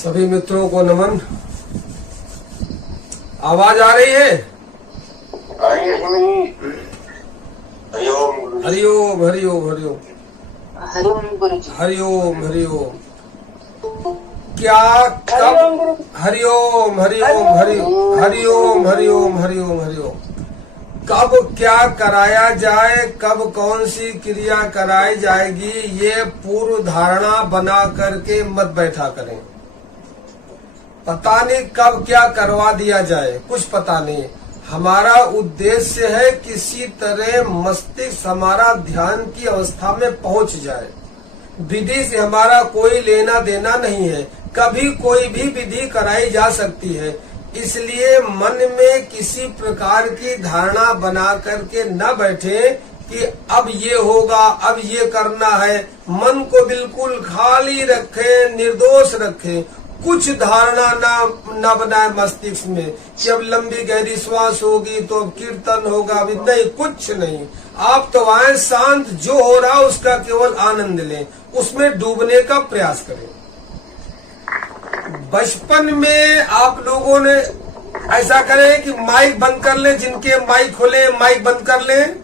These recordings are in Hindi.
सभी मित्रों को नमन। आवाज आ रही है? हरिओम हरिओम हरिओम हरिओम हरिओम गुरुजी। हरिओम हरिओम। क्या कब हरिओम हरिओम हरिओम हरिओम हरिओम हरिओम हरिओम कब क्या कराया जाए, कब कौन सी क्रिया कराई जाएगी, ये पूर्व धारणा बना करके मत बैठा करें। पता नहीं कब क्या करवा दिया जाए, कुछ पता नहीं। हमारा उद्देश्य है किसी तरह मस्तिष्क हमारा ध्यान की अवस्था में पहुंच जाए। विधि से हमारा कोई लेना देना नहीं है, कभी कोई भी विधि कराई जा सकती है। इसलिए मन में किसी प्रकार की धारणा बना करके न बैठे कि अब ये होगा, अब ये करना है। मन को बिल्कुल खाली रखें, निर्दोष रखें। कुछ धारणा न बनाए मस्तिष्क में कि अब लंबी गहरी श्वास होगी तो अब कीर्तन होगा, नहीं, कुछ नहीं। आप तो आए शांत, जो हो रहा उसका केवल आनंद लें, उसमें डूबने का प्रयास करें। बचपन में आप लोगों ने ऐसा करें कि माइक बंद कर लें, जिनके माइक खोले माइक बंद कर लें।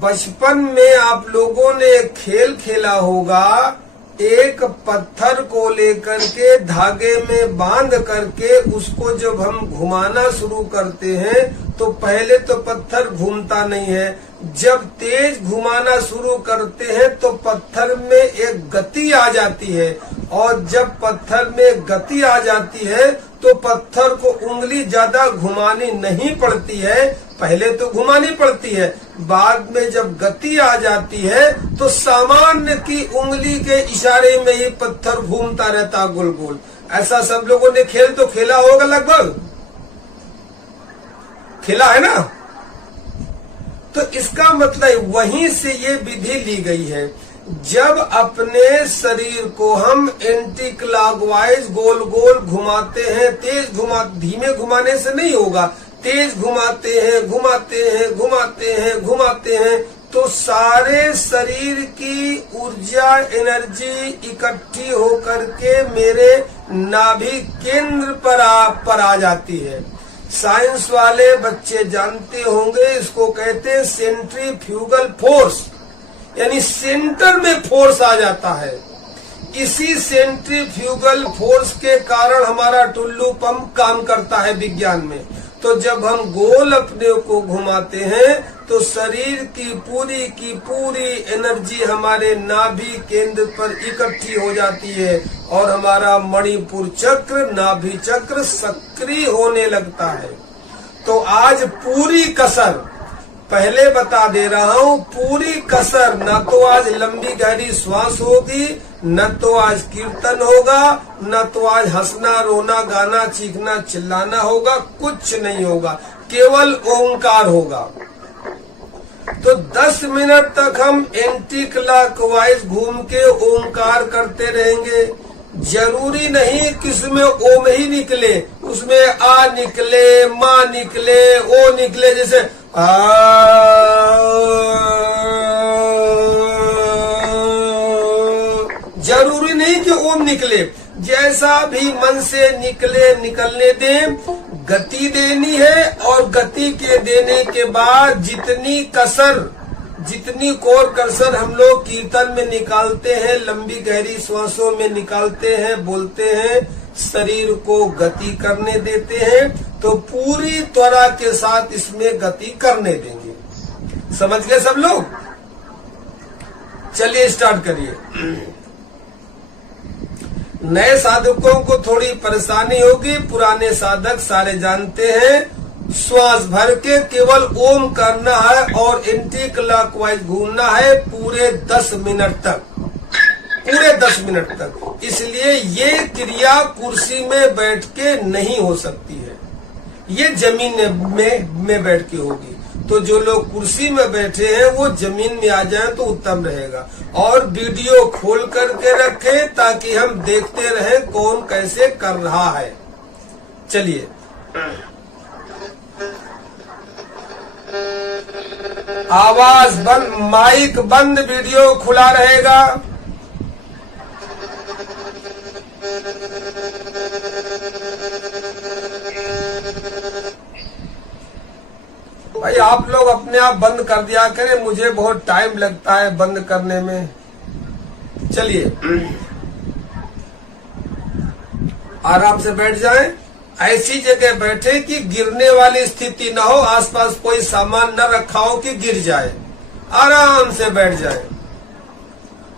बचपन में आप लोगों ने एक खेल खेला होगा, एक पत्थर को लेकर के धागे में बांध करके उसको जब हम घुमाना शुरू करते हैं तो पहले तो पत्थर घूमता नहीं है। जब तेज घुमाना शुरू करते हैं तो पत्थर में एक गति आ जाती है, और जब पत्थर में गति आ जाती है तो पत्थर को उंगली ज्यादा घुमानी नहीं पड़ती है। पहले तो घुमानी पड़ती है, बाद में जब गति आ जाती है तो सामान्य की उंगली के इशारे में ही पत्थर घूमता रहता गोल गोल। ऐसा सब लोगों ने खेल तो खेला होगा, लगभग खेला है ना। तो इसका मतलब वहीं से ये विधि ली गई है। जब अपने शरीर को हम एंटी क्लॉकवाइज गोल गोल घुमाते हैं, धीमे घुमाने से नहीं होगा, तेज घुमाते हैं घुमाते हैं घुमाते हैं घुमाते हैं तो सारे शरीर की ऊर्जा एनर्जी इकट्ठी होकर के मेरे नाभि केंद्र पर आ जाती है। साइंस वाले बच्चे जानते होंगे, इसको कहते हैं सेंट्रीफ्यूगल फोर्स, यानी सेंटर में फोर्स आ जाता है। इसी सेंट्रीफ्यूगल फोर्स के कारण हमारा टुल्लू पंप काम करता है विज्ञान में। तो जब हम गोल अपने को घुमाते हैं तो शरीर की पूरी एनर्जी हमारे नाभि केंद्र पर इकट्ठी हो जाती है और हमारा मणिपुर चक्र, नाभि चक्र सक्रिय होने लगता है। तो आज पूरी कसर, पहले बता दे रहा हूँ, पूरी कसर, न तो आज लंबी गहरी श्वास होगी, न तो आज कीर्तन होगा, न तो आज हंसना रोना गाना चीखना चिल्लाना होगा, कुछ नहीं होगा, केवल ओंकार होगा। तो 10 मिनट तक हम एंटी क्लॉकवाइज घूम के ओंकार करते रहेंगे। जरूरी नहीं कि उसमें ओम ही निकले, उसमें आ निकले, माँ निकले, ओ निकले, जैसे जरूरी नहीं कि ओम निकले, जैसा भी मन से निकले निकलने दें। गति देनी है और गति के देने के बाद जितनी कसर, जितनी कोर कसर हम लोग कीर्तन में निकालते हैं, लंबी गहरी श्वासों में निकालते हैं, बोलते हैं, शरीर को गति करने देते हैं, तो पूरी त्वरा के साथ इसमें गति करने देंगे। समझ गए सब लोग? चलिए स्टार्ट करिए। नए साधकों को थोड़ी परेशानी होगी, पुराने साधक सारे जानते हैं। श्वास भर के केवल ओम करना है और एंटी क्लॉकवाइज घूमना है पूरे 10 मिनट तक, पूरे 10 मिनट तक। इसलिए ये क्रिया कुर्सी में बैठ के नहीं हो सकती है, ये जमीन में बैठ के होगी। तो जो लोग कुर्सी में बैठे हैं वो जमीन में आ जाएं तो उत्तम रहेगा। और वीडियो खोल करके रखें ताकि हम देखते रहें कौन कैसे कर रहा है। चलिए, आवाज बंद, माइक बंद, वीडियो खुला रहेगा। भाई आप लोग अपने आप बंद कर दिया करें, मुझे बहुत टाइम लगता है बंद करने में। चलिए आराम से बैठ जाएं, ऐसी जगह बैठे कि गिरने वाली स्थिति ना हो, आसपास कोई सामान न रखा हो कि गिर जाए। आराम से बैठ जाए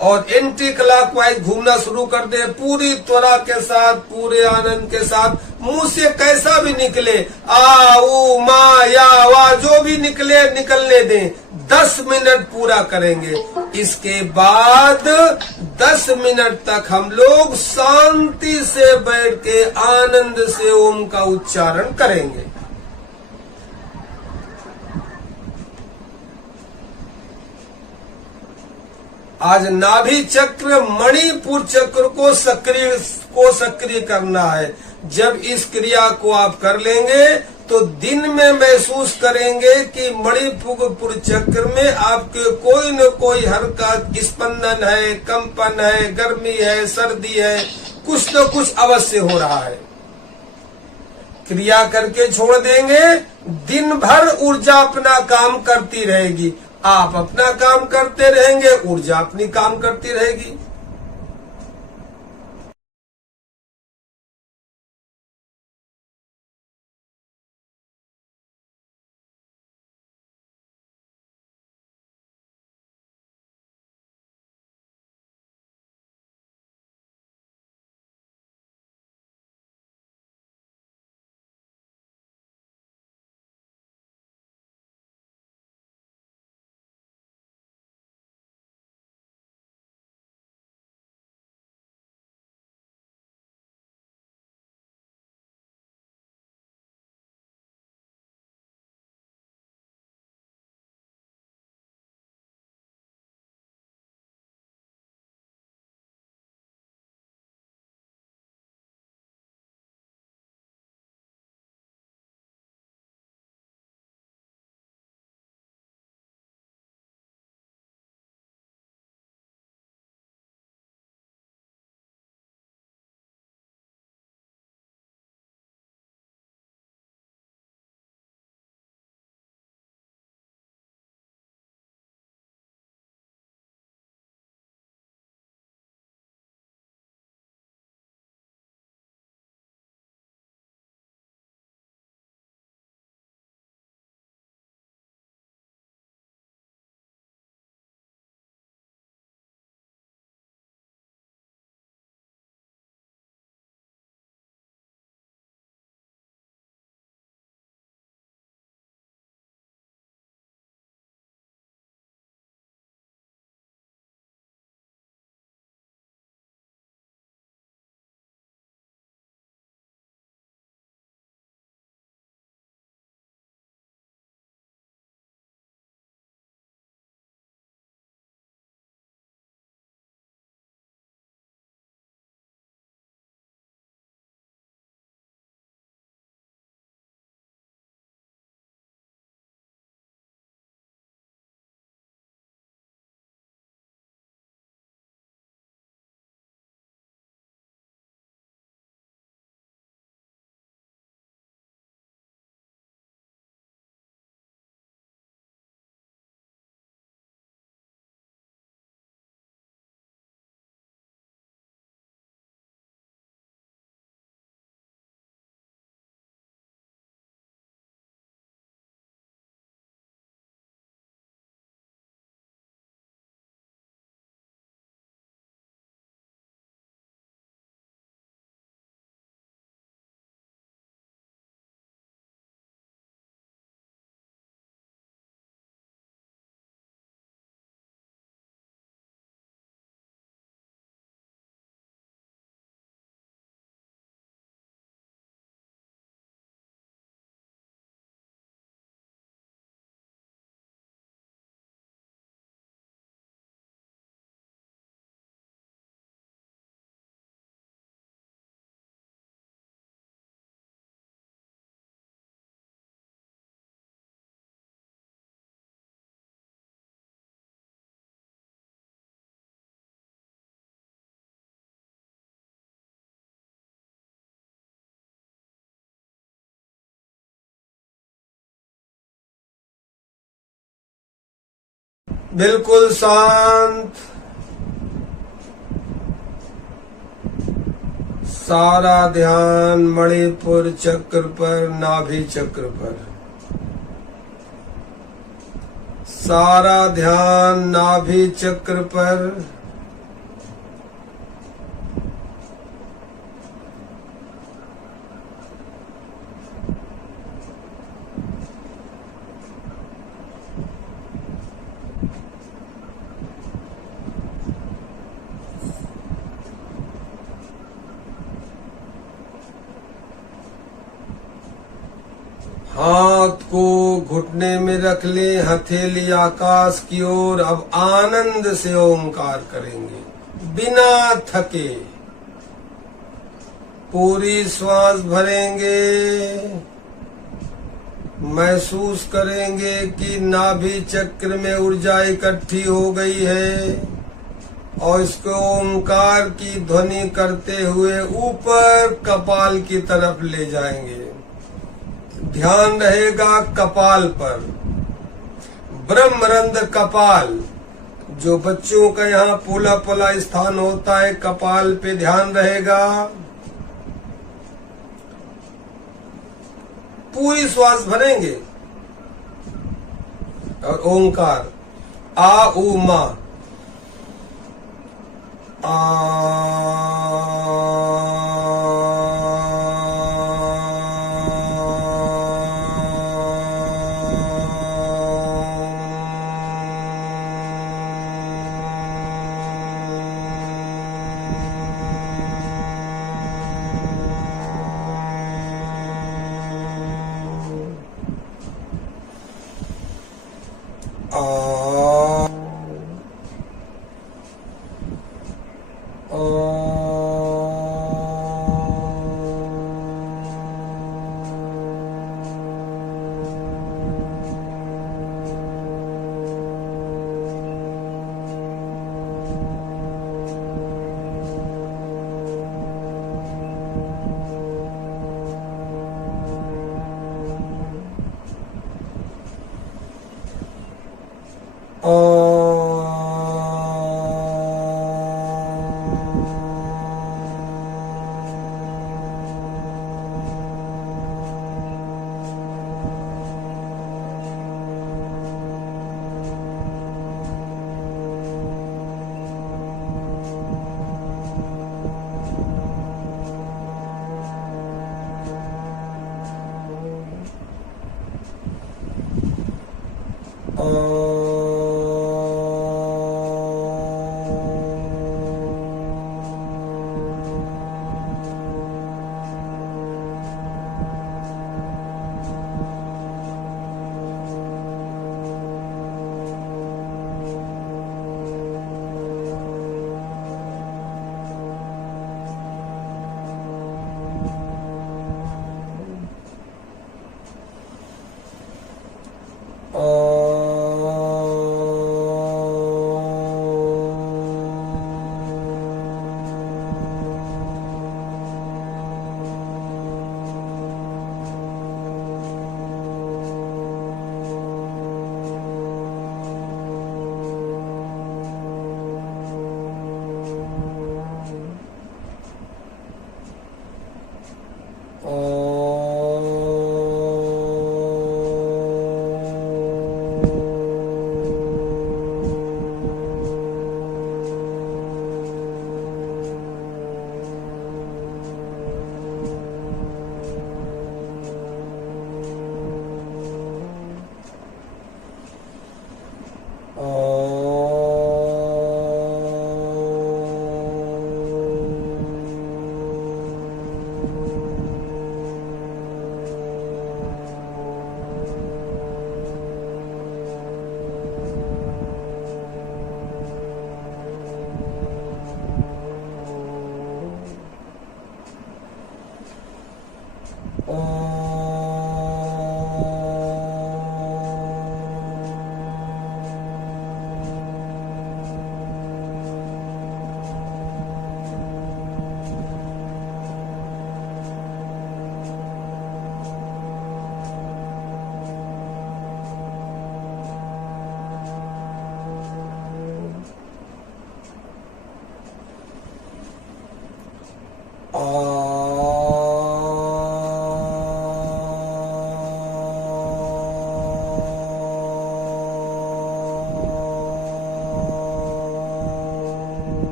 और एंटी क्लॉकवाइज घूमना शुरू कर दे, पूरी त्वरा के साथ, पूरे आनंद के साथ। मुंह से कैसा भी निकले, आ ऊ मा या वा, जो भी निकले निकलने दें। 10 मिनट पूरा करेंगे। इसके बाद 10 मिनट तक हम लोग शांति से बैठ के आनंद से ओम का उच्चारण करेंगे। आज नाभि चक्र, मणिपुर चक्र को सक्रिय करना है। जब इस क्रिया को आप कर लेंगे तो दिन में महसूस करेंगे कि मणिपुर चक्र में आपके कोई न कोई हरकत, स्पंदन है, कंपन है, गर्मी है, सर्दी है, कुछ न कुछ अवश्य हो रहा है। क्रिया करके छोड़ देंगे, दिन भर ऊर्जा अपना काम करती रहेगी। आप अपना काम करते रहेंगे, ऊर्जा अपनी काम करती रहेगी। बिल्कुल शांत। सारा ध्यान मणिपुर चक्र पर, नाभि चक्र पर। सारा ध्यान नाभि चक्र पर। हाथ को घुटने में रख ले, हथेली आकाश की ओर। अब आनंद से ओंकार करेंगे बिना थके। पूरी श्वास भरेंगे। महसूस करेंगे कि नाभि चक्र में ऊर्जा इकट्ठी हो गई है और इसको ओंकार की ध्वनि करते हुए ऊपर कपाल की तरफ ले जाएंगे। ध्यान रहेगा कपाल पर, ब्रह्मरंध्र कपाल। जो बच्चों का यहाँ पोला पोला स्थान होता है, कपाल पे ध्यान रहेगा। पूरी श्वास भरेंगे और ओंकार आ उ मा।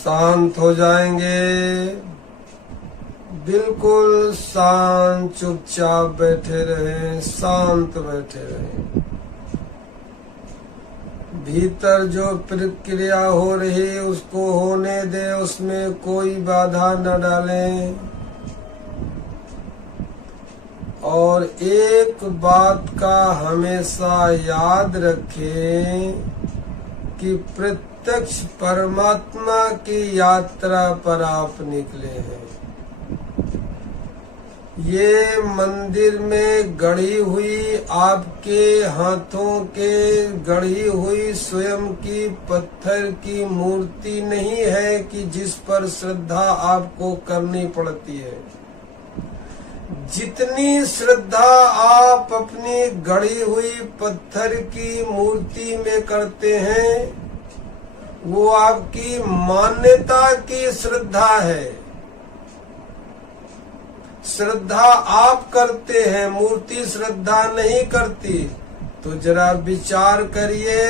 शांत हो जाएंगे, बिल्कुल शांत, चुपचाप बैठे रहें, शांत बैठे रहें। भीतर जो प्रक्रिया हो रही उसको होने दे, उसमें कोई बाधा न डालें। और एक बात का हमेशा याद रखें कि प्रत्यक्ष परमात्मा की यात्रा पर आप निकले हैं। ये मंदिर में गढ़ी हुई, आपके हाथों के गढ़ी हुई स्वयं की पत्थर की मूर्ति नहीं है कि जिस पर श्रद्धा आपको करनी पड़ती है। जितनी श्रद्धा आप अपनी गढ़ी हुई पत्थर की मूर्ति में करते हैं वो आपकी मान्यता की श्रद्धा है। श्रद्धा आप करते हैं, मूर्ति श्रद्धा नहीं करती। तो जरा विचार करिए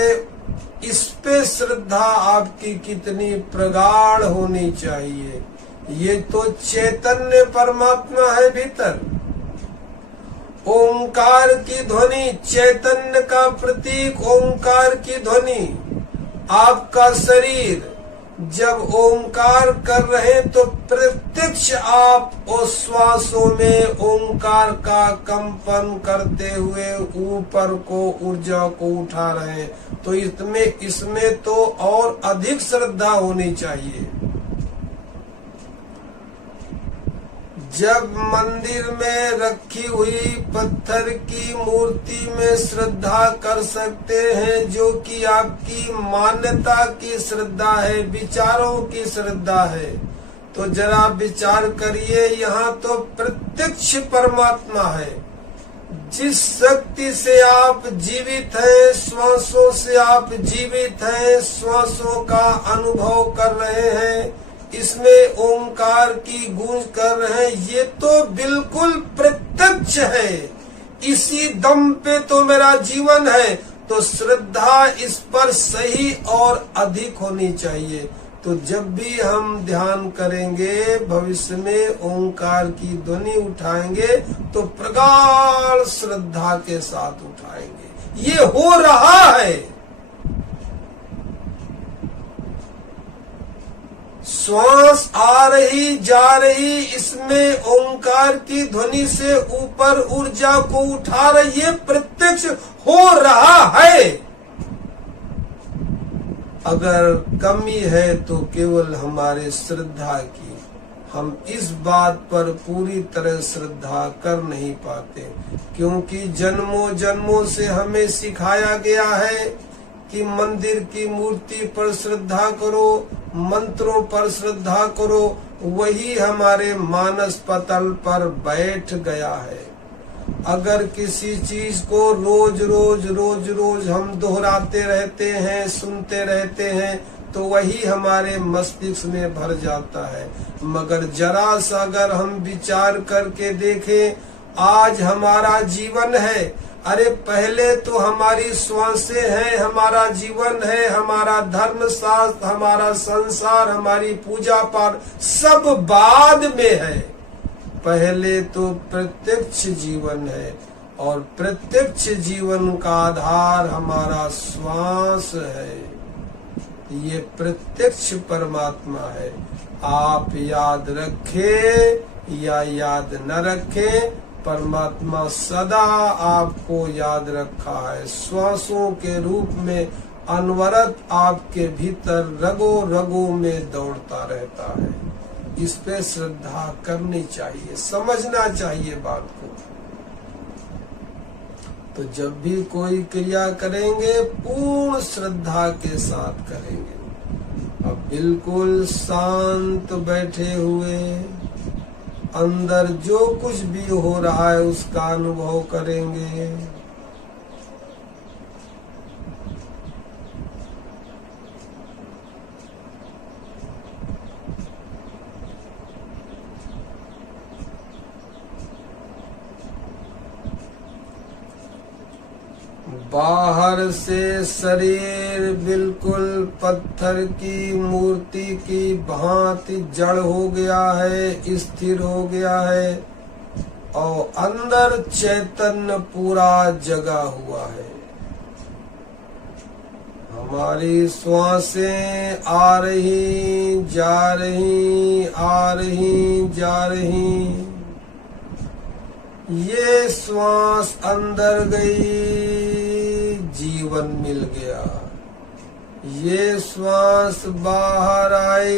इस पे श्रद्धा आपकी कितनी प्रगाढ़ होनी चाहिए। ये तो चैतन्य परमात्मा है भीतर। ओंकार की ध्वनि, चैतन्य का प्रतीक ओंकार की ध्वनि। आपका शरीर जब ओंकार कर रहे तो प्रत्यक्ष आप उस श्वासों में ओंकार का कंपन करते हुए ऊपर को ऊर्जा को उठा रहे। तो इसमें तो और अधिक श्रद्धा होनी चाहिए। जब मंदिर में रखी हुई पत्थर की मूर्ति में श्रद्धा कर सकते हैं, जो कि आपकी मान्यता की श्रद्धा है, विचारों की श्रद्धा है, तो जरा विचार करिए यहाँ तो प्रत्यक्ष परमात्मा है। जिस शक्ति से आप जीवित हैं, श्वासों से आप जीवित हैं, श्वासों का अनुभव कर रहे हैं, इसमें ओंकार की गूंज कर रहे हैं, ये तो बिल्कुल प्रत्यक्ष है। इसी दम पे तो मेरा जीवन है। तो श्रद्धा इस पर सही और अधिक होनी चाहिए। तो जब भी हम ध्यान करेंगे, भविष्य में ओंकार की ध्वनि उठाएंगे तो प्रगाढ़ श्रद्धा के साथ उठाएंगे। ये हो रहा है। श्वास आ रही जा रही, इसमें ओंकार की ध्वनि से ऊपर ऊर्जा को उठा रही है, प्रत्यक्ष हो रहा है। अगर कमी है तो केवल हमारे श्रद्धा की। हम इस बात पर पूरी तरह श्रद्धा कर नहीं पाते, क्योंकि जन्मों जन्मों से हमें सिखाया गया है कि मंदिर की मूर्ति पर श्रद्धा करो, मंत्रों पर श्रद्धा करो। वही हमारे मानस पटल पर बैठ गया है। अगर किसी चीज को रोज रोज हम दोहराते रहते हैं, सुनते रहते हैं, तो वही हमारे मस्तिष्क में भर जाता है। मगर जरा सा अगर हम विचार करके देखें, आज हमारा जीवन है, अरे पहले तो हमारी श्वासें हैं, हमारा जीवन है, हमारा धर्म शास्त्र, हमारा संसार, हमारी पूजा पाठ सब बाद में है। पहले तो प्रत्यक्ष जीवन है, और प्रत्यक्ष जीवन का आधार हमारा श्वास है। ये प्रत्यक्ष परमात्मा है। आप याद रखें या याद न रखें, परमात्मा सदा आपको याद रखा है। श्वासों के रूप में अनवरत आपके भीतर रगों रगों में दौड़ता रहता है। इस पे श्रद्धा करनी चाहिए, समझना चाहिए बात को। तो जब भी कोई क्रिया करेंगे पूर्ण श्रद्धा के साथ करेंगे। अब बिल्कुल शांत बैठे हुए अंदर जो कुछ भी हो रहा है उसका अनुभव करेंगे। बाहर से शरीर बिल्कुल पत्थर की मूर्ति की भांति जड़ हो गया है, स्थिर हो गया है, और अंदर चैतन्य पूरा जगा हुआ है। हमारी श्वासें आ रही जा रही, आ रही जा रही। ये श्वास अंदर गई, जीवन मिल गया। ये श्वास बाहर आई,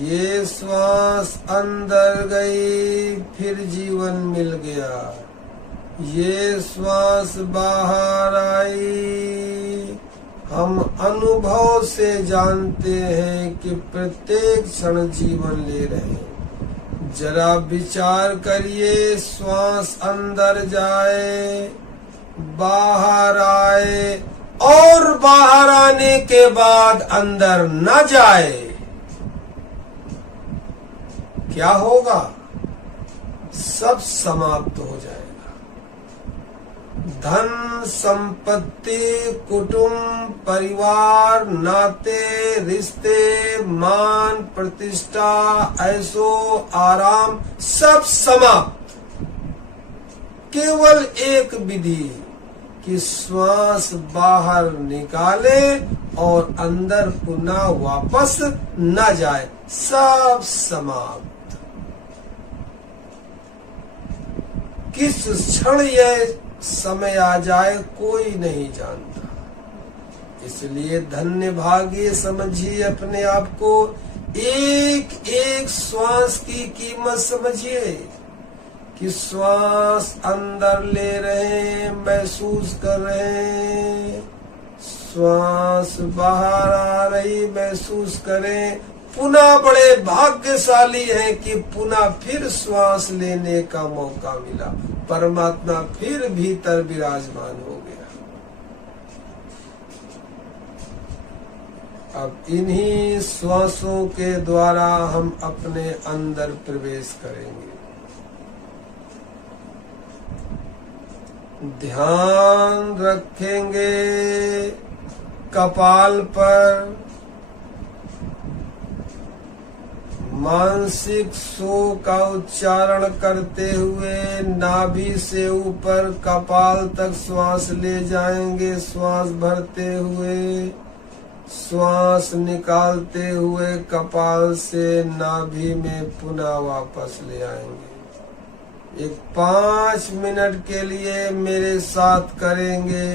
ये श्वास अंदर गई, फिर जीवन मिल गया। ये श्वास बाहर आई। हम अनुभव से जानते हैं कि प्रत्येक क्षण जीवन ले रहे हैं। जरा विचार करिए, श्वास अंदर जाए, बाहर आए, और बाहर आने के बाद अंदर न जाए, क्या होगा? सब समाप्त हो जाएगा। धन संपत्ति, कुटुंब, परिवार, नाते, रिश्ते, मान, प्रतिष्ठा, ऐशो आराम सब समाप्त। केवल एक विधि कि श्वास बाहर निकाले और अंदर पुनः वापस न जाए, सब समाप्त। किस क्षण यह समय आ जाए कोई नहीं जानता। इसलिए धन्य भाग्य समझिए अपने आप को। एक एक श्वास की कीमत समझिए कि श्वास अंदर ले रहे हैं, महसूस कर रहे हैं, श्वास बाहर आ रही महसूस करें। पुनः बड़े भाग्यशाली हैं कि पुनः फिर श्वास लेने का मौका मिला, परमात्मा फिर भीतर विराजमान हो गया। अब इन्हीं श्वासों के द्वारा हम अपने अंदर प्रवेश करेंगे। ध्यान रखेंगे कपाल पर, मानसिक सो का उच्चारण करते हुए नाभि से ऊपर कपाल तक श्वास ले जाएंगे। श्वास भरते हुए, श्वास निकालते हुए कपाल से नाभि में पुनः वापस ले आएंगे। एक 5 मिनट के लिए मेरे साथ करेंगे।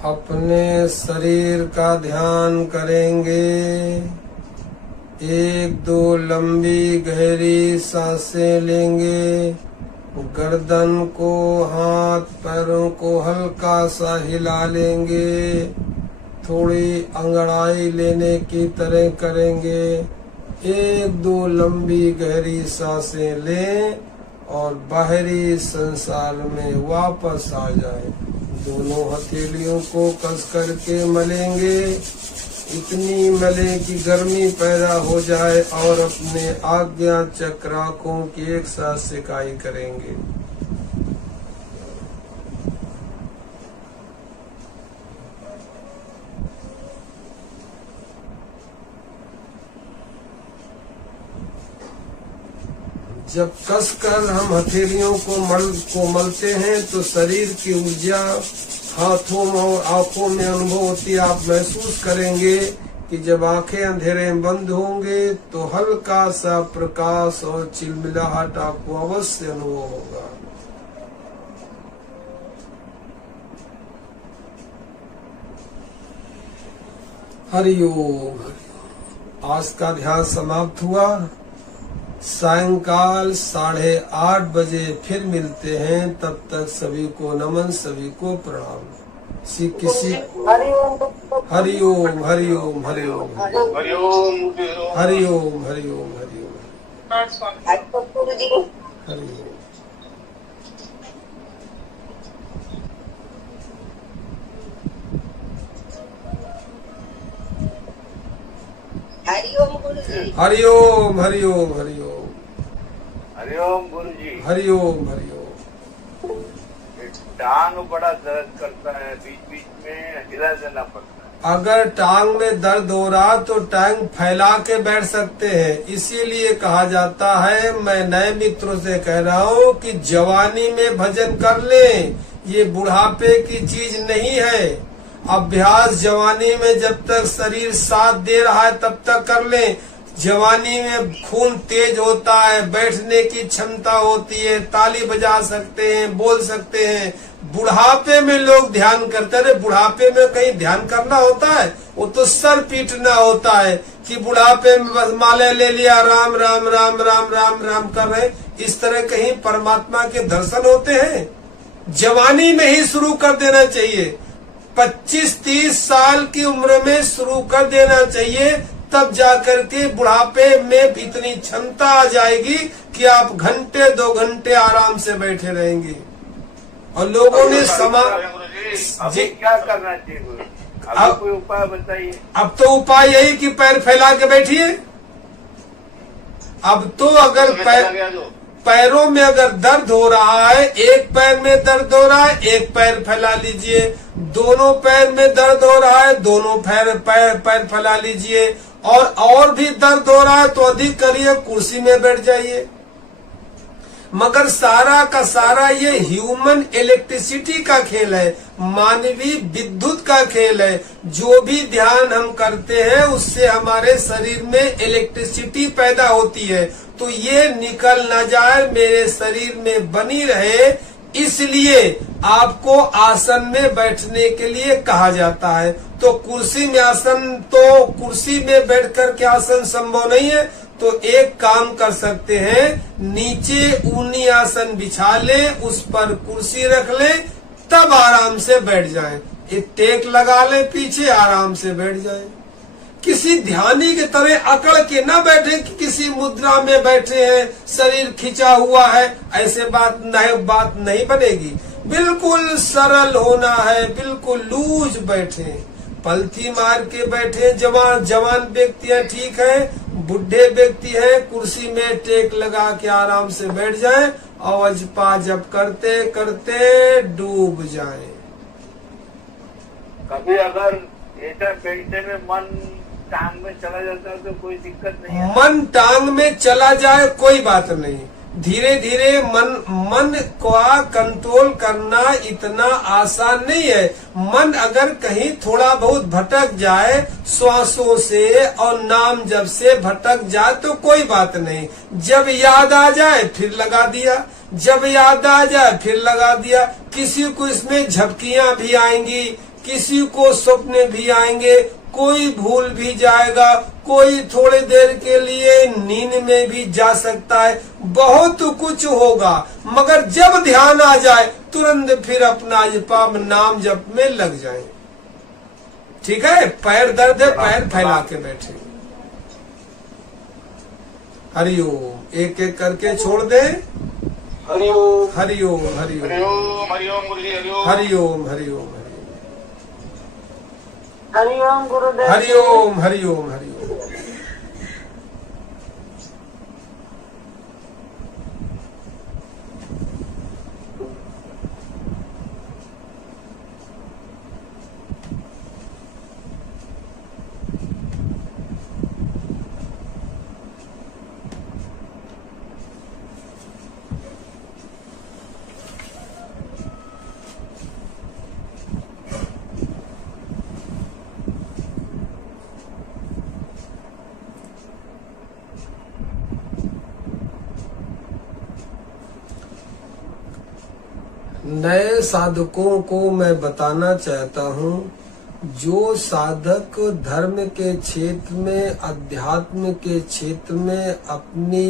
अपने शरीर का ध्यान करेंगे। एक दो लंबी गहरी सांसें लेंगे। गर्दन को, हाथ पैरों को हल्का सा हिला लेंगे। थोड़ी अंगड़ाई लेने की तरह करेंगे। एक दो लंबी गहरी सांसें लें और बाहरी संसार में वापस आ जाएं। दोनों हथेलियों को कस करके मलेंगे। इतनी मले कि गर्मी पैदा हो जाए और अपने आज्ञा चक्राकों की एक साथ सिकाई करेंगे। जब कसकर हम हथेलियों को मलते हैं तो शरीर की ऊर्जा हाथों में और आंखों में अनुभव होती है। आप महसूस करेंगे कि जब आंखें अंधेरे में बंद होंगे तो हल्का सा प्रकाश और चिलमिलाहट आपको अवश्य अनुभव होगा। हरिओम। आज का ध्यान समाप्त हुआ। सायंकाल 8:30 बजे फिर मिलते हैं। तब तक सभी को नमन, सभी को प्रणाम। किसी हरिओम हरिओम हरिओम हरिओम हरिओम हरिओम हरिओम हरिओम। हरिओम गुरु जी। हरिओम हरिओम हरिओम हरिओम गुरु जी। हरिओम हरिओम। टांग बड़ा दर्द करता है, बीच बीच में हिला देना पड़ता है। अगर टांग में दर्द हो रहा तो टांग फैला के बैठ सकते हैं। इसीलिए कहा जाता है, मैं नए मित्रों से कह रहा हूँ कि जवानी में भजन कर लें, ये बुढ़ापे की चीज नहीं है। अभ्यास जवानी में जब तक शरीर साथ दे रहा है तब तक कर लें। जवानी में खून तेज होता है, बैठने की क्षमता होती है, ताली बजा सकते हैं, बोल सकते हैं। बुढ़ापे में लोग ध्यान करते हैं। बुढ़ापे में कहीं ध्यान करना होता है? वो तो सर पीटना होता है कि बुढ़ापे में बस माले ले लिया, राम राम राम राम राम राम कर रहे। इस तरह कहीं परमात्मा के दर्शन होते हैं? जवानी में ही शुरू कर देना चाहिए। 25-30 साल की उम्र में शुरू कर देना चाहिए। तब जाकर के बुढ़ापे में इतनी क्षमता आ जाएगी कि आप घंटे 2 घंटे आराम से बैठे रहेंगे। और लोगों ने जी क्या करना चाहिए गुरु? अब कोई उपाय बताइए। अब तो उपाय यही कि पैर फैला के बैठिए। अब तो अगर पैरों में अगर दर्द हो रहा है, एक पैर में दर्द हो रहा है, एक पैर फैला लीजिए। दोनों पैर में दर्द हो रहा है, दोनों पैर फैला लीजिए। और भी दर्द हो रहा है तो अधिक करिए, कुर्सी में बैठ जाइए। मगर सारा का सारा ये ह्यूमन इलेक्ट्रिसिटी का खेल है, मानवीय विद्युत का खेल है। जो भी ध्यान हम करते हैं उससे हमारे शरीर में इलेक्ट्रिसिटी पैदा होती है। तो ये निकल न जाए, मेरे शरीर में बनी रहे, इसलिए आपको आसन में बैठने के लिए कहा जाता है। तो कुर्सी में बैठ कर के आसन संभव नहीं है तो एक काम कर सकते हैं, नीचे ऊनी आसन बिछा ले, उस पर कुर्सी रख ले, तब आराम से बैठ जाएं। एक टेक लगा ले, पीछे आराम से बैठ जाएं। किसी ध्यानी की तरह अकड़ के न बैठे कि किसी मुद्रा में बैठे हैं, शरीर खिंचा हुआ है, ऐसे बात नहीं बनेगी। बिल्कुल सरल होना है, बिल्कुल लूज बैठे, पलथी मार के बैठे। जवान व्यक्ति है ठीक है, बुढ़े व्यक्ति है कुर्सी में टेक लगा के आराम से बैठ जाएं और अजपा जप करते करते डूब जाएं। कभी अगर ऐसा बैठने में मन टांग में चला जाता है तो कोई दिक्कत नहीं है? मन टांग में चला जाए कोई बात नहीं। धीरे धीरे मन को कंट्रोल करना इतना आसान नहीं है। मन अगर कहीं थोड़ा बहुत भटक जाए श्वासों से और नाम जब से भटक जाए तो कोई बात नहीं। जब याद आ जाए फिर लगा दिया, जब याद आ जाए फिर लगा दिया। किसी को इसमें झपकियां भी आएंगी, किसी को स्वप्न भी आएंगे, कोई भूल भी जाएगा, कोई थोड़ी देर के लिए नींद में भी जा सकता है, बहुत कुछ होगा। मगर जब ध्यान आ जाए तुरंत फिर अपना जप नाम जप में लग जाए। ठीक है, पैर दर्द है, पैर फैला के बैठे। हरिओम, एक एक करके छोड़ दे। हरिओम हरिओम हरिओम हरिओम हरिओम गुरुजी हरिओम हरिओम हरिओम हरिओम गुरुदेव। हरिओम हरिओम हरिओम। नए साधकों को मैं बताना चाहता हूँ, जो साधक धर्म के क्षेत्र में, अध्यात्म के क्षेत्र में अपनी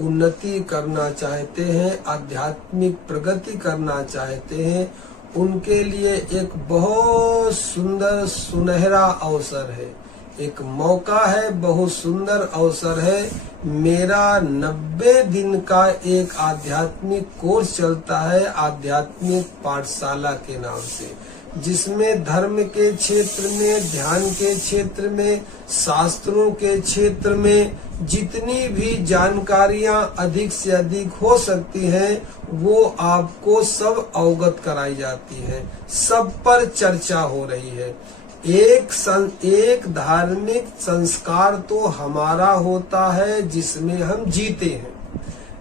उन्नति करना चाहते हैं, आध्यात्मिक प्रगति करना चाहते हैं, उनके लिए एक बहुत सुंदर सुनहरा अवसर है, एक मौका है, बहुत सुंदर अवसर है। मेरा 90 दिन का एक आध्यात्मिक कोर्स चलता है, आध्यात्मिक पाठशाला के नाम से, जिसमें धर्म के क्षेत्र में, ध्यान के क्षेत्र में, शास्त्रों के क्षेत्र में जितनी भी जानकारियां अधिक से अधिक हो सकती हैं, वो आपको सब अवगत कराई जाती है, सब पर चर्चा हो रही है। एक धार्मिक संस्कार तो हमारा होता है जिसमें हम जीते हैं,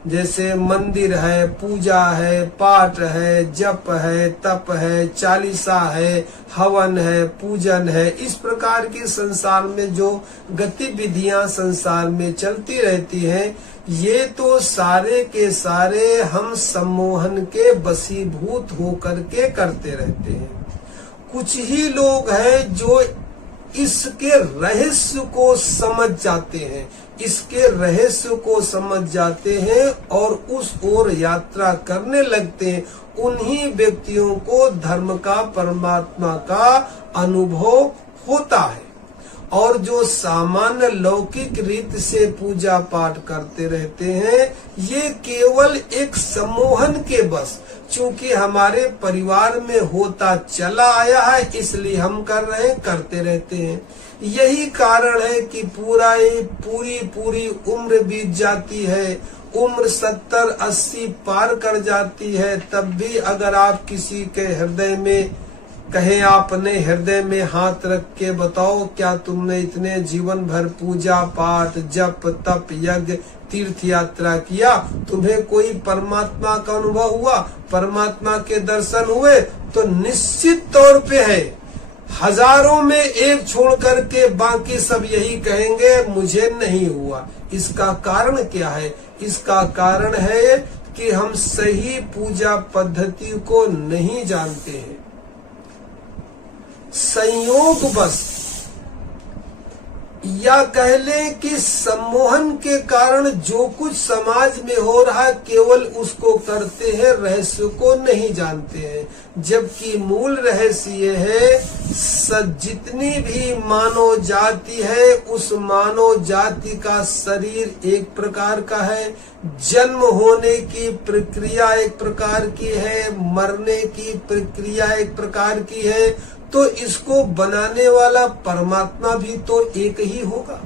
जैसे मंदिर है, पूजा है, पाठ है, जप है, तप है, चालीसा है, हवन है, पूजन है। इस प्रकार के संसार में जो गतिविधियां संसार में चलती रहती हैं, ये तो सारे के सारे हम सम्मोहन के वशीभूत होकर के करते रहते हैं। कुछ ही लोग हैं जो इसके रहस्य को समझ जाते हैं, इसके रहस्य को समझ जाते हैं और उस ओर यात्रा करने लगते हैं। उन्हीं व्यक्तियों को धर्म का, परमात्मा का अनुभव होता है। और जो सामान्य लौकिक रीत से पूजा पाठ करते रहते हैं, ये केवल एक सम्मोहन के बस, चूंकि हमारे परिवार में होता चला आया है इसलिए हम कर रहे हैं, करते रहते हैं। यही कारण है कि पूरी उम्र बीत जाती है, उम्र 70-80 पार कर जाती है, तब भी अगर आप किसी के हृदय में कहें, आपने हृदय में हाथ रख के बताओ, क्या तुमने इतने जीवन भर पूजा पाठ, जप तप, यज्ञ, तीर्थ यात्रा किया, तुम्हें कोई परमात्मा का अनुभव हुआ, परमात्मा के दर्शन हुए? तो निश्चित तौर पे है, हजारों में एक छोड़ करके बाकी सब यही कहेंगे मुझे नहीं हुआ। इसका कारण क्या है? इसका कारण है कि हम सही पूजा पद्धति को नहीं जानते हैं। संयोगवश या कह लें कि सम्मोहन के कारण जो कुछ समाज में हो रहा है केवल उसको करते हैं, रहस्य को नहीं जानते हैं। जबकि मूल रहस्य ये है, जितनी भी मानव जाति है उस मानव जाति का शरीर एक प्रकार का है, जन्म होने की प्रक्रिया एक प्रकार की है, मरने की प्रक्रिया एक प्रकार की है, तो इसको बनाने वाला परमात्मा भी तो एक ही होगा।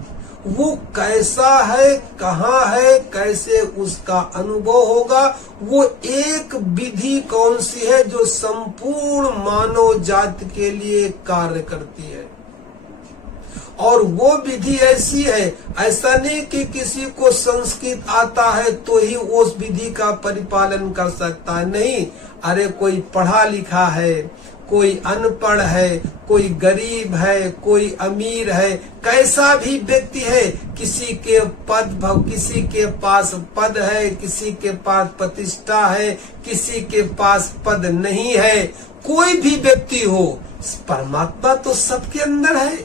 वो कैसा है, कहाँ है, कैसे उसका अनुभव होगा, वो एक विधि कौन सी है जो संपूर्ण मानव जाति के लिए कार्य करती है। और वो विधि ऐसी है, ऐसा नहीं कि किसी को संस्कृत आता है तो ही उस विधि का परिपालन कर सकता है, नहीं। अरे कोई पढ़ा लिखा है, कोई अनपढ़ है, कोई गरीब है, कोई अमीर है, कैसा भी व्यक्ति है, किसी के किसी के पास पद है, किसी के पास प्रतिष्ठा है, किसी के पास पद नहीं है, कोई भी व्यक्ति हो, परमात्मा तो सबके अंदर है,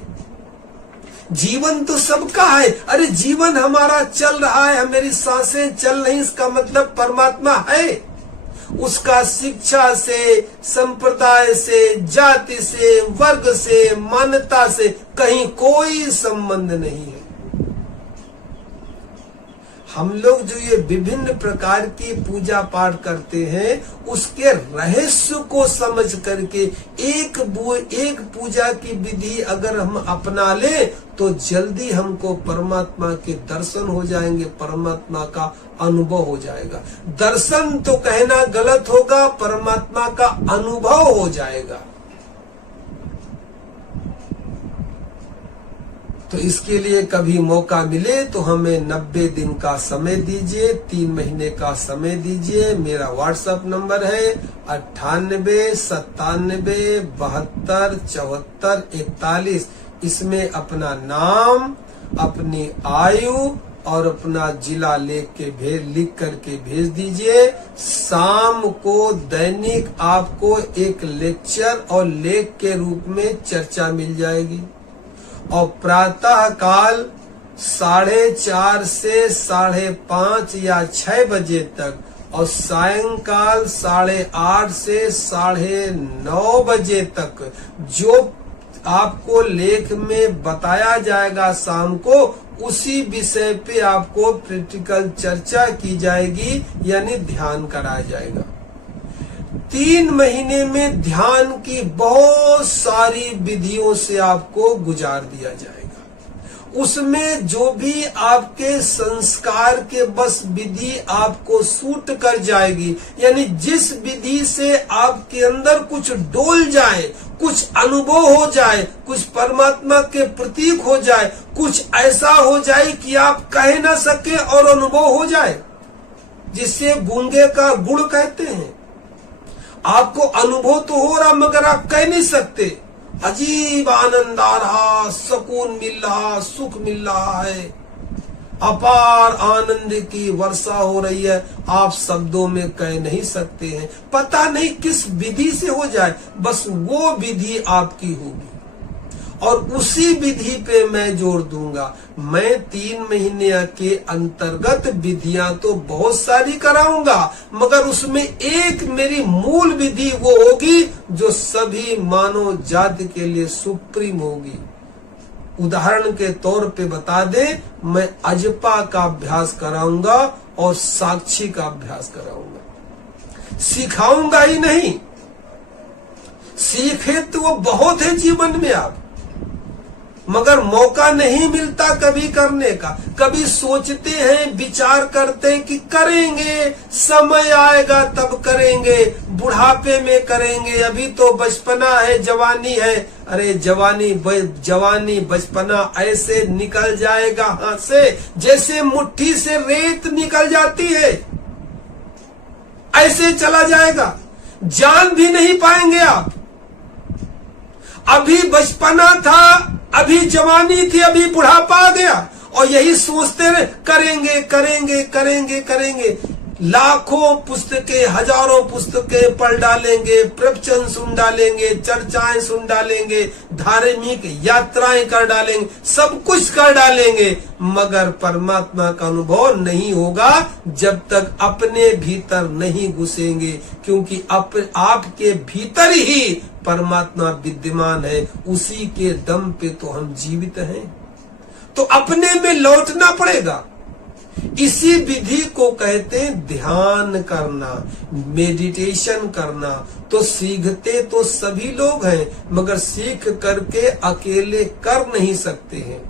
जीवन तो सबका है। अरे जीवन हमारा चल रहा है, मेरी सांसें चल रही, इसका मतलब परमात्मा है। उसका शिक्षा से, संप्रदाय से, जाति से, वर्ग से, मान्यता से कहीं कोई संबंध नहीं है। हम लोग जो ये विभिन्न प्रकार की पूजा पाठ करते हैं, उसके रहस्य को समझ करके एक पूजा की विधि अगर हम अपना ले तो जल्दी हमको परमात्मा के दर्शन हो जाएंगे, परमात्मा का अनुभव हो जाएगा। दर्शन तो कहना गलत होगा, परमात्मा का अनुभव हो जाएगा। तो इसके लिए कभी मौका मिले तो हमें 90 दिन का समय दीजिए, 3 महीने का समय दीजिए। मेरा व्हाट्सएप नंबर है 98 97 72 74 41। इसमें अपना नाम, अपनी आयु और अपना जिला लिख करके भेज दीजिए। शाम को दैनिक आपको एक लेक्चर और लेख के रूप में चर्चा मिल जाएगी और प्रातः काल 4:30 से 5:30 या 6 बजे तक और सायंकाल 8:30 से 9:30 बजे तक जो आपको लेख में बताया जाएगा शाम को, उसी विषय पे आपको प्रैक्टिकल चर्चा की जाएगी, यानी ध्यान कराया जाएगा। 3 महीने में ध्यान की बहुत सारी विधियों से आपको गुजार दिया जाएगा। उसमें जो भी आपके संस्कार के बस विधि आपको सूट कर जाएगी, यानी जिस विधि से आपके अंदर कुछ डोल जाए, कुछ अनुभव हो जाए, कुछ परमात्मा के प्रतीक हो जाए, कुछ ऐसा हो जाए कि आप कह ना सके और अनुभव हो जाए, जिससे गूंगे का गुण कहते हैं। आपको अनुभव तो हो रहा मगर आप कह नहीं सकते। अजीब आनंद आ रहा, सुकून मिल रहा, सुख मिल रहा है, अपार आनंद की वर्षा हो रही है, आप शब्दों में कह नहीं सकते हैं। पता नहीं किस विधि से हो जाए, बस वो विधि आपकी होगी और उसी विधि पे मैं जोर दूंगा। मैं 3 महीने के अंतर्गत विधियां तो बहुत सारी कराऊंगा, मगर उसमें एक मेरी मूल विधि वो होगी जो सभी मानव जाति के लिए सुप्रीम होगी। उदाहरण के तौर पे बता दे, मैं अजपा का अभ्यास कराऊंगा और साक्षी का अभ्यास कराऊंगा। सिखाऊंगा ही नहीं, सीखे तो वो बहुत है जीवन में आप, मगर मौका नहीं मिलता कभी करने का। कभी सोचते हैं, विचार करते हैं कि करेंगे, समय आएगा तब करेंगे, बुढ़ापे में करेंगे, अभी तो बचपना है, जवानी है। अरे जवानी बचपना ऐसे निकल जाएगा हाथ से जैसे मुट्ठी से रेत निकल जाती है, ऐसे चला जाएगा, जान भी नहीं पाएंगे आप। अभी बचपना था, अभी जवानी थी, अभी बुढ़ापा आ गया और यही सोचते रहे करेंगे करेंगे करेंगे करेंगे। लाखों पुस्तकें, हजारों पुस्तकें पढ़ डालेंगे, प्रवचन सुन डालेंगे, चर्चाएं सुन डालेंगे, धार्मिक यात्राएं कर डालेंगे, सब कुछ कर डालेंगे, मगर परमात्मा का अनुभव नहीं होगा जब तक अपने भीतर नहीं घुसेंगे, क्योंकि आपके भीतर ही परमात्मा विद्यमान है, उसी के दम पे तो हम जीवित हैं। तो अपने में लौटना पड़ेगा। इसी विधि को कहते हैं ध्यान करना, मेडिटेशन करना। तो सीखते तो सभी लोग हैं, मगर सीख करके अकेले कर नहीं सकते हैं।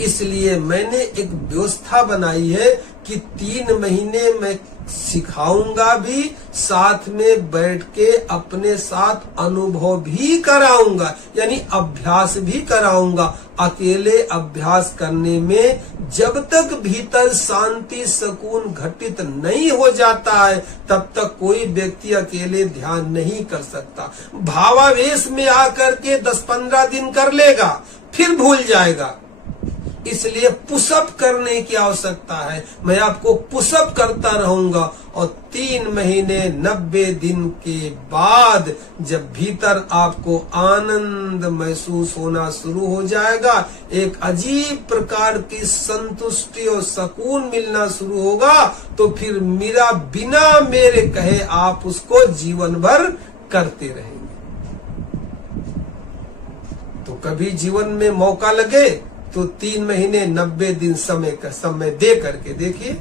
इसलिए मैंने एक व्यवस्था बनाई है कि 3 महीने में सिखाऊंगा भी, साथ में बैठ के अपने साथ अनुभव भी कराऊंगा, यानी अभ्यास भी कराऊंगा। अकेले अभ्यास करने में जब तक भीतर शांति सुकून घटित नहीं हो जाता है, तब तक कोई व्यक्ति अकेले ध्यान नहीं कर सकता। भावावेश में आकर के 10-15 दिन कर लेगा, फिर भूल जाएगा। इसलिए पुशअप करने की आवश्यकता है। मैं आपको पुशअप करता रहूंगा और 3 महीने 90 दिन के बाद जब भीतर आपको आनंद महसूस होना शुरू हो जाएगा, एक अजीब प्रकार की संतुष्टि और सुकून मिलना शुरू होगा, तो फिर मेरा बिना मेरे कहे आप उसको जीवन भर करते रहेंगे। तो कभी जीवन में मौका लगे तो 3 महीने 90 दिन समय दे करके देखिए।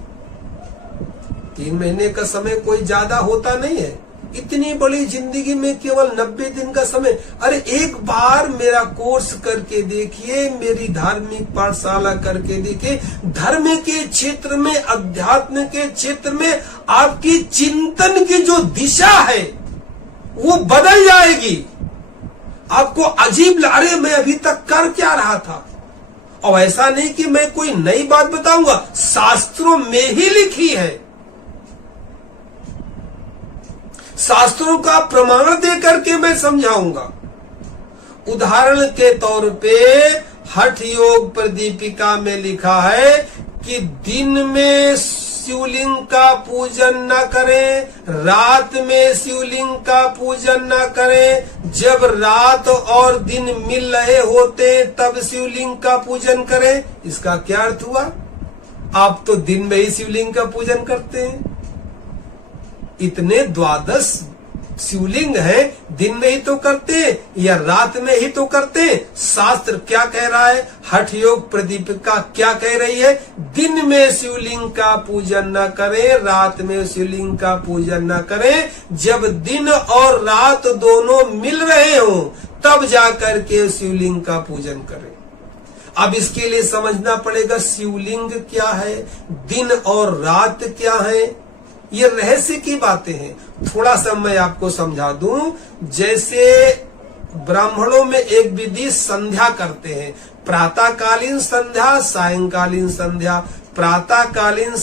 3 महीने का समय कोई ज्यादा होता नहीं है। इतनी बड़ी जिंदगी में केवल 90 दिन का समय। अरे एक बार मेरा कोर्स करके देखिए, मेरी धार्मिक पाठशाला करके देखिए। धर्म के क्षेत्र में, अध्यात्म के क्षेत्र में आपकी चिंतन की जो दिशा है वो बदल जाएगी। आपको अजीब, अरे मैं अभी तक कर क्या रहा था। और ऐसा नहीं कि मैं कोई नई बात बताऊंगा, शास्त्रों में ही लिखी है। शास्त्रों का प्रमाण दे करके मैं समझाऊंगा। उदाहरण के तौर पे हठ योग प्रदीपिका में लिखा है कि दिन में शिवलिंग का पूजन न करें, रात में शिवलिंग का पूजन न करें। जब रात और दिन मिल रहे होते तब शिवलिंग का पूजन करें। इसका क्या अर्थ हुआ? आप तो दिन में ही शिवलिंग का पूजन करते हैं। इतने 12 शिवलिंग है, दिन में ही तो करते हैं या रात में ही तो करते हैं। शास्त्र क्या कह रहा है? हठ योग प्रदीपिका क्या कह रही है? दिन में शिवलिंग का पूजन न करें, रात में शिवलिंग का पूजन न करें। जब दिन और रात दोनों मिल रहे हों तब जाकर के शिवलिंग का पूजन करें। अब इसके लिए समझना पड़ेगा शिवलिंग क्या है, दिन और रात क्या है। ये रहस्य की बातें हैं। थोड़ा सा मैं आपको समझा दूं। जैसे ब्राह्मणों में एक विधि संध्या करते हैं, प्रातःकालीन संध्या, सायंकालीन संध्या। प्रातःकालीन